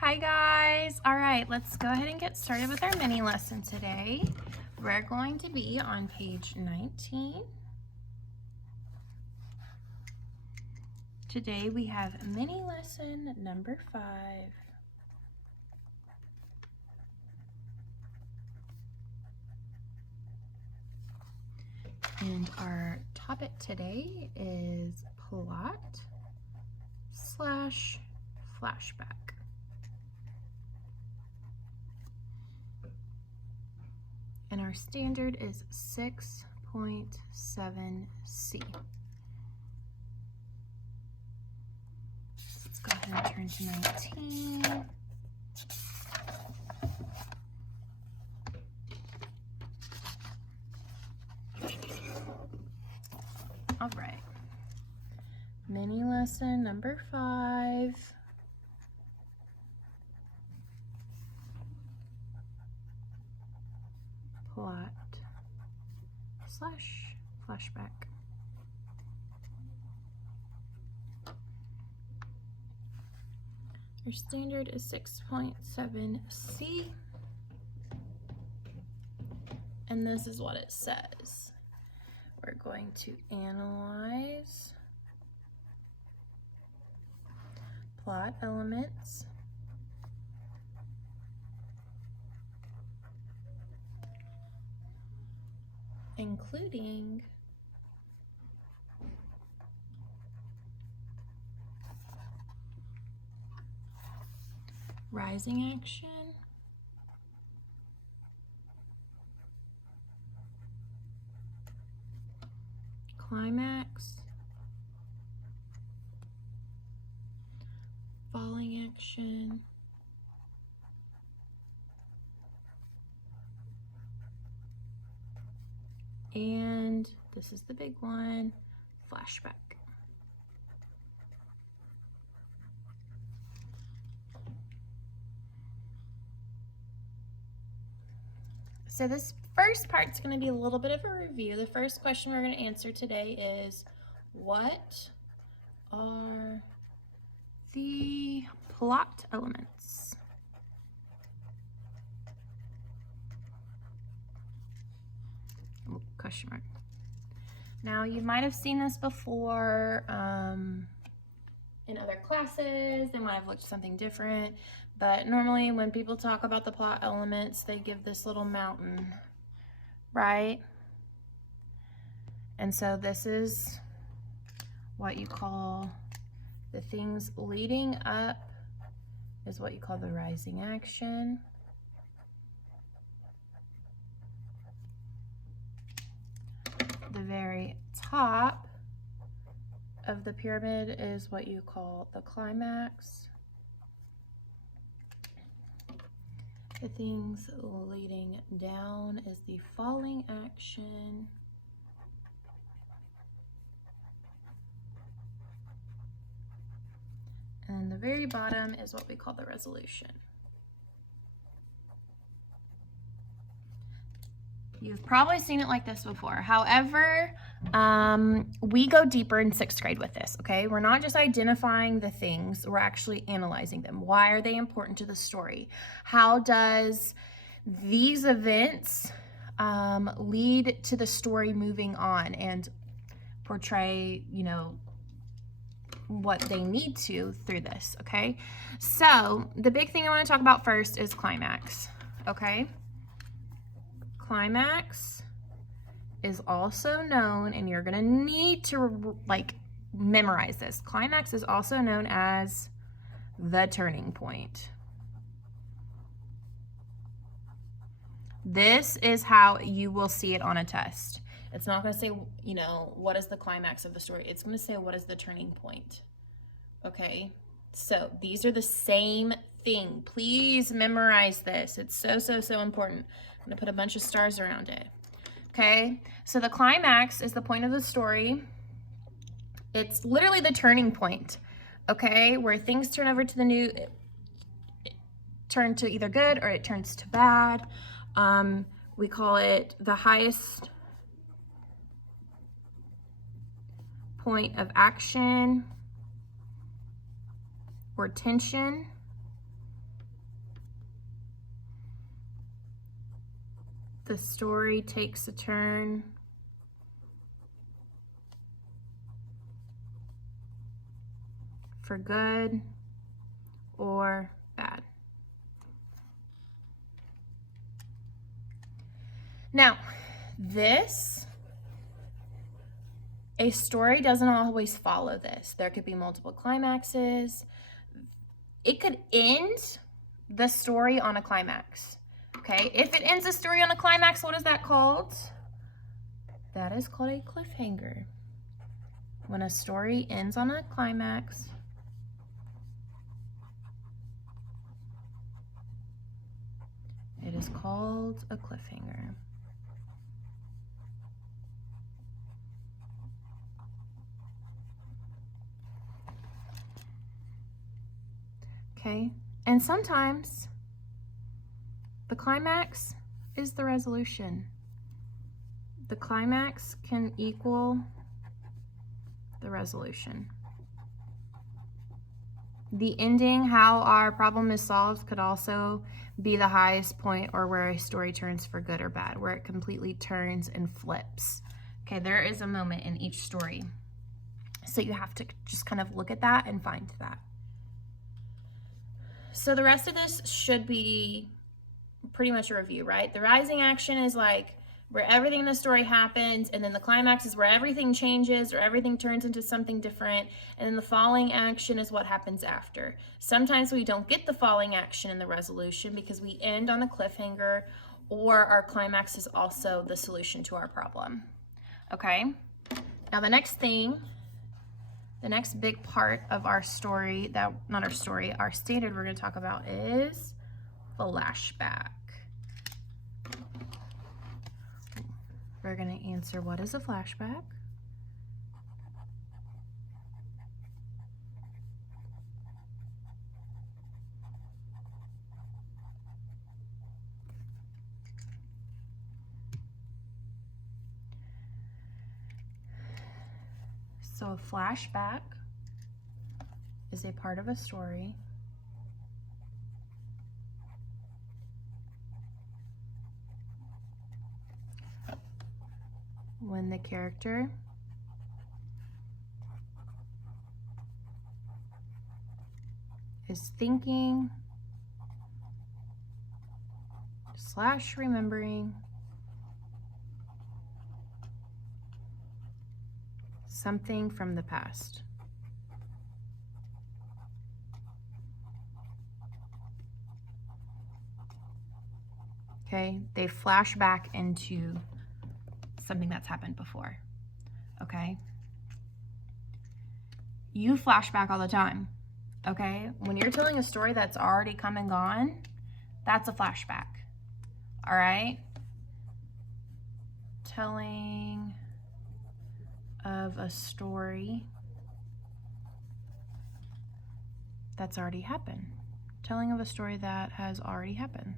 Hi guys! All right, let's go ahead and get started with our mini lesson today. We're going to be on page 19. Today we have mini lesson number 5. And our topic today is plot/flashback. And our standard is 6.7C. Let's go ahead and turn to 19. All right. Mini lesson number 5. Plot/flashback. Our standard is 6.7C. And this is what it says. We're going to analyze plot elements including rising action, climax, falling action, and this is the big one, flashback. So this first part's going to be a little bit of a review. The first question we're going to answer today is, what are the plot elements? Oh, question mark. Now you might have seen this before in other classes. They might have looked something different, but normally when people talk about the plot elements, they give this little mountain, right? And so this is what you call the things leading up, is what you call the rising action. The very top of the pyramid is what you call the climax. The things leading down is the falling action. And the very bottom is what we call the resolution. You've probably seen it like this before. However, we go deeper in 6th grade with this, okay? We're not just identifying the things, we're actually analyzing them. Why are they important to the story? How does these events lead to the story moving on and portray, what they need to through this, okay? So the big thing I want to talk about first is climax, okay? Climax is also known, and you're going to need to memorize this. Climax is also known as the turning point. This is how you will see it on a test. It's not going to say, what is the climax of the story? It's going to say, what is the turning point? Okay? So these are the same thing. Please memorize this. It's so, so, so important. I'm going to put a bunch of stars around it. Okay? So the climax is the point of the story. It's literally the turning point. Okay? Where things turn over to the new, turn to either good or it turns to bad. We call it the highest point of action or tension. the story takes a turn for good or bad. Now, a story doesn't always follow this. There could be multiple climaxes. It could end the story on a climax. Okay, if it ends the story on a climax, what is that called? That is called a cliffhanger. When a story ends on a climax, it is called a cliffhanger. Okay, and sometimes the climax is the resolution. The climax can equal the resolution. The ending, how our problem is solved, could also be the highest point, or where a story turns for good or bad, where it completely turns and flips. Okay, there is a moment in each story. So you have to just kind of look at that and find that. So the rest of this should be pretty much a review, right? The rising action is like where everything in the story happens, and then the climax is where everything changes or everything turns into something different, and then the falling action is what happens after. Sometimes we don't get the falling action in the resolution because we end on a cliffhanger, or our climax is also the solution to our problem. Okay, now the next big part of our story, our standard we're going to talk about is flashback. We're going to answer, what is a flashback? So a flashback is a part of a story when the character is thinking / remembering something from the past. Okay, they flash back into something that's happened before. Okay, you flash back all the time. Okay, when you're telling a story that's already come and gone, that's a flashback. All right, telling of a story that's already happened. Telling of a story that has already happened.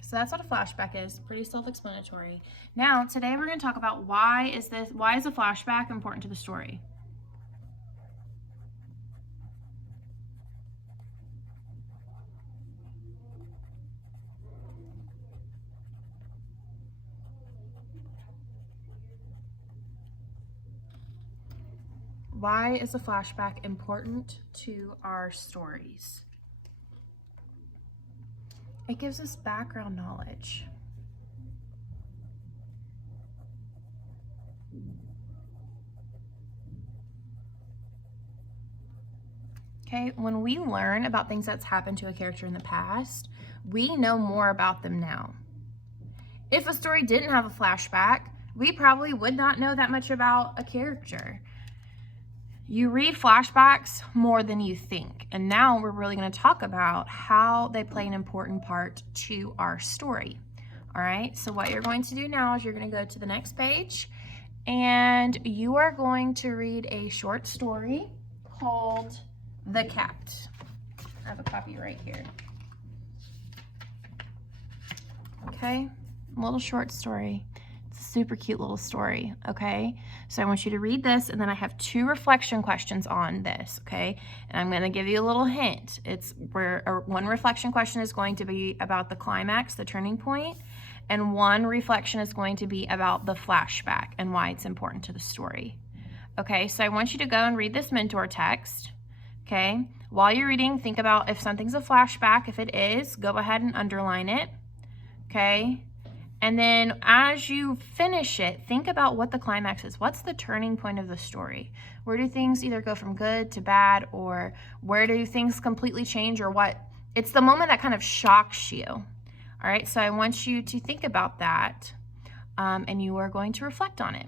So that's what a flashback is, pretty self-explanatory. Now, today we're going to talk about why is a flashback important to the story? Why is a flashback important to our stories? It gives us background knowledge. Okay, when we learn about things that's happened to a character in the past, we know more about them now. If a story didn't have a flashback, we probably would not know that much about a character. You read flashbacks more than you think. And now we're really going to talk about how they play an important part to our story. All right, so what you're going to do now is you're going to go to the next page, and you are going to read a short story called The Cat. I have a copy right here. Okay, a little short story. It's a super cute little story, okay? So I want you to read this, and then I have 2 reflection questions on this, okay? And I'm gonna give you a little hint. It's where one reflection question is going to be about the climax, the turning point, and one reflection is going to be about the flashback and why it's important to the story. Okay, so I want you to go and read this mentor text, okay? While you're reading, think about if something's a flashback. If it is, go ahead and underline it, okay? And then as you finish it, think about what the climax is. What's the turning point of the story? Where do things either go from good to bad, or where do things completely change, or what? It's the moment that kind of shocks you. All right, so I want you to think about that, and you are going to reflect on it.